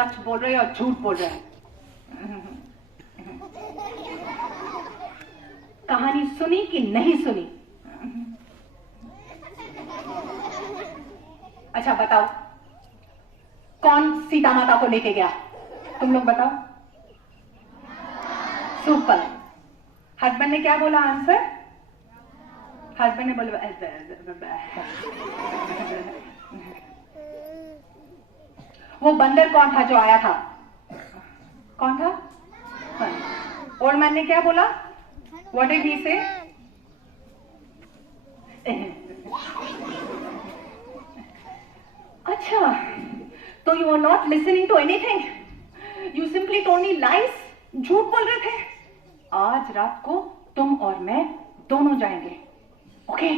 सच बोल रहे हो और झूठ बोल रहे हो? कहानी सुनी कि नहीं सुनी? अच्छा बताओ, कौन सीता माता को लेके गया? तुम लोग बताओ। सुपर। हस्बैंड ने क्या बोला आंसर? हस्बैंड ने बोला वो बंदर कौन था जो आया था? कौन था? ओल्ड मैन ने क्या बोला? व्हाट डिड ही से? अच्छा, तो you are not listening to anything, you simply told me lies. झूठ बोल रहे थे। आज रात को तुम और मैं दोनों जाएंगे, ओके?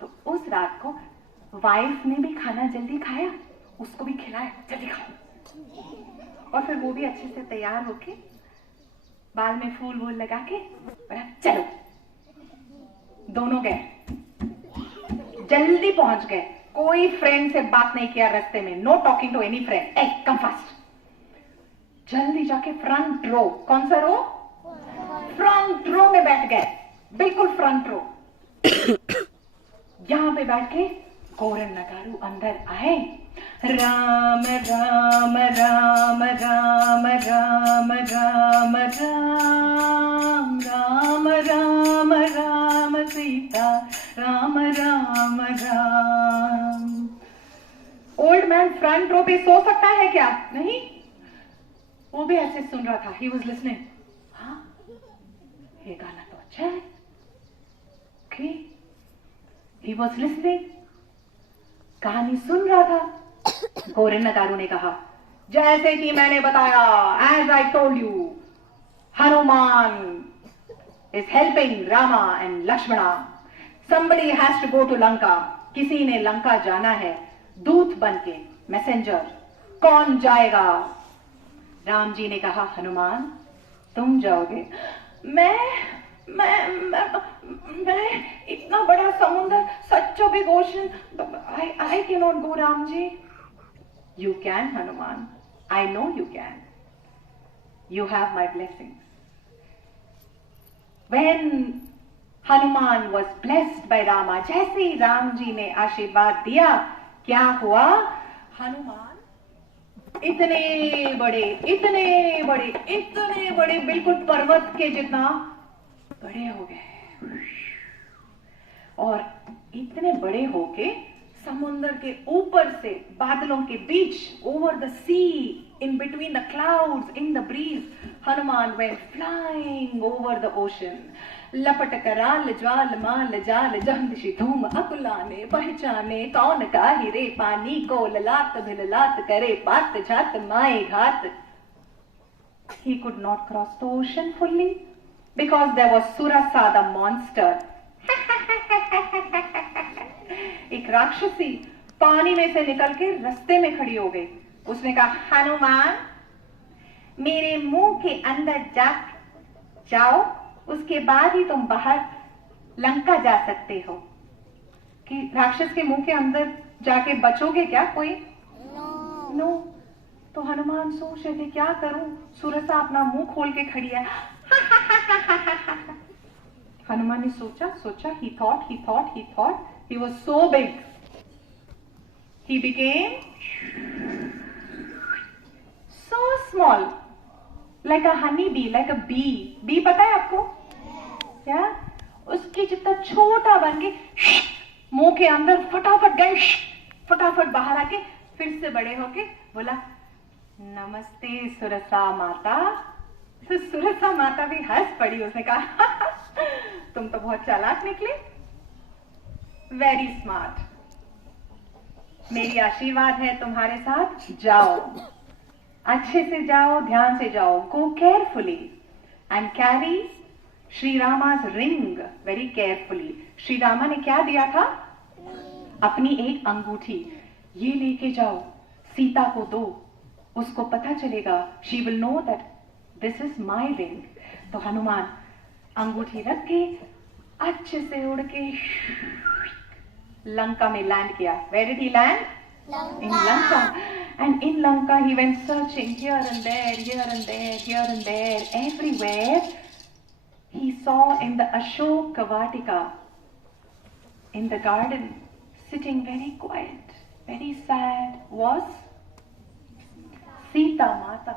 तो उस रात को वाइफ ने भी खाना जल्दी खाया, उसको भी खिलाया, जल्दी खाओ। और फिर वो भी अच्छे से तैयार होके बाल में फूल वूल लगा के बोला चलो। दोनों गए, जल्दी पहुंच गए। कोई फ्रेंड से बात नहीं किया रास्ते में, no talking to any friend. ए कम फास्ट। जल्दी जाके फ्रंट रो। कौन सा रो? फ्रंट रो में बैठ गए, बिल्कुल फ्रंट रो। यहां पे बैठ के गौरन नगारू अंदर आए। Ram Ram Ram Ram Ram Ram Ram Ram Ram Ram Sita Ram Ram Ram. Old man front row पे सो सकता है क्या? नहीं, वो भी ऐसे सुन रहा था। He was listening. हाँ, ये गाना तो अच्छा है। ओके, ही वॉज लिसनिंग, कहानी सुन रहा था। गौरन नगारू ने कहा, जैसे कि मैंने बताया, as I told you, Hanuman is helping Rama and Lakshmana. somebody has to go to Lanka. किसी ने लंका जाना है, दूत बनके, मैसेंजर। कौन जाएगा? राम जी ने कहा, हनुमान तुम जाओगे। मैं इतना बड़ा समुद्र, such a big ocean, I cannot go, Ram ji. You can, Hanuman. I know you can. You have my blessings. When Hanuman was blessed by Rama, जैसे ही राम जी ने आशीर्वाद दिया, क्या हुआ? हनुमान इतने बड़े इतने बड़े इतने बड़े, बिल्कुल पर्वत के जितना बड़े हो गए। और इतने बड़े होके समुद्र के ऊपर से, बादलों के बीच, over the sea, in between the clouds, in the breeze, Hanuman went flying over the ocean. लपट कराल ज्वाल माल जाल जहदिशी धूम अकुलाने पहचाने, कौन काहि रे पानी को ललात भिललात करे पात जात माए घात। He could not cross the ocean fully because there was Surasa the monster. एक राक्षसी पानी में से निकल के रास्ते में खड़ी हो गई। उसने कहा, हनुमान मेरे मुंह के अंदर जाओ, उसके बाद ही तुम बाहर लंका जा सकते हो। कि राक्षस के मुंह के अंदर जाके बचोगे क्या कोई? नो। तो हनुमान सोच रहे थे क्या करूं, सुरसा अपना मुंह खोल के खड़ी है। हनुमान ने सोचा, he thought, he was so big, he became so small, like a honey bee, like a bee. bee पता है आपको क्या? उसके जितना छोटा बन के मुंह के अंदर फटाफट गए, फटाफट बाहर आके फिर से बड़े होके बोला, नमस्ते सुरसा माता। तो सुरसा माता भी हंस पड़ी। उसने कहा, तुम तो बहुत चालाक निकले, वेरी स्मार्ट। मेरी आशीर्वाद है तुम्हारे साथ, जाओ, अच्छे से जाओ, ध्यान से जाओ, go carefully and carry Shri Rama's ring very carefully. Shri Rama ने क्या दिया था? अपनी एक अंगूठी। ये लेके जाओ, सीता को दो, उसको पता चलेगा, she will know that this is my ring. तो हनुमान अंगूठी रख के अच्छे से उड़ के लंका में लैंड किया। Where did he land? In Lanka. And in Lanka, he went searching here and there, here and there, here and there, everywhere. He saw in the Ashoka Vatika, in the garden, sitting very quiet, very sad, was Sita Mata.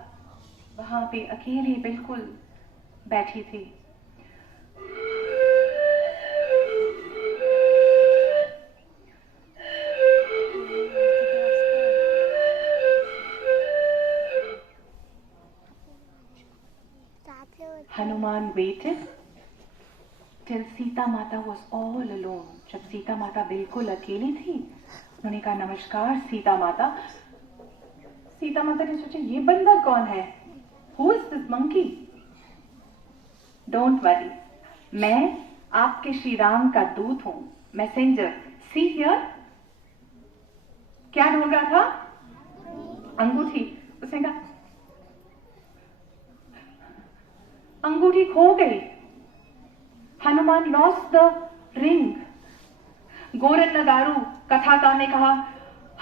वहां पे अकेली बिल्कुल बैठी थी. Hanuman waited till Sita Mata was all alone. जब सीता माता बिल्कुल अकेली थी, उन्होंने कहा नमस्कार सीता माता. सीता माता ने सोचा ये बंदा कौन है? Who is this monkey? Don't worry, मैं आपके श्री राम का दूत हूं, मैसेंजर. See here, क्या ढूंढ रहा था? अंगूठी. उसने कहा अंगूठी खो गई. Hanuman lost the ring. गोरन Nagaru कथाकार ने कहा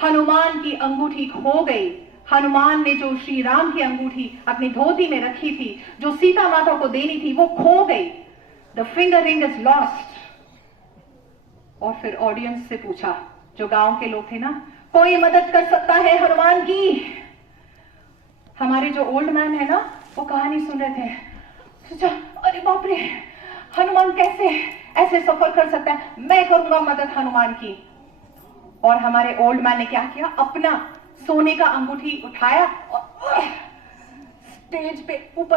हनुमान की अंगूठी खो गई. हनुमान ने जो श्री राम की अंगूठी अपनी धोती में रखी थी, जो सीता माता को देनी थी, वो खो गई. The finger ring is lost. और फिर ऑडियंस से पूछा, जो गांव के लोग थे ना, कोई मदद कर सकता है हनुमान की? हमारे जो ओल्ड मैन है ना, वो कहानी सुन रहे थे. सोचा अरे बाप रे, हनुमान कैसे ऐसे सफर कर सकता है, मैं करूंगा मदद हनुमान की. और हमारे ओल्ड मैन ने क्या किया, अपना सोने का अंगूठी उठाया और स्टेज पे ऊपर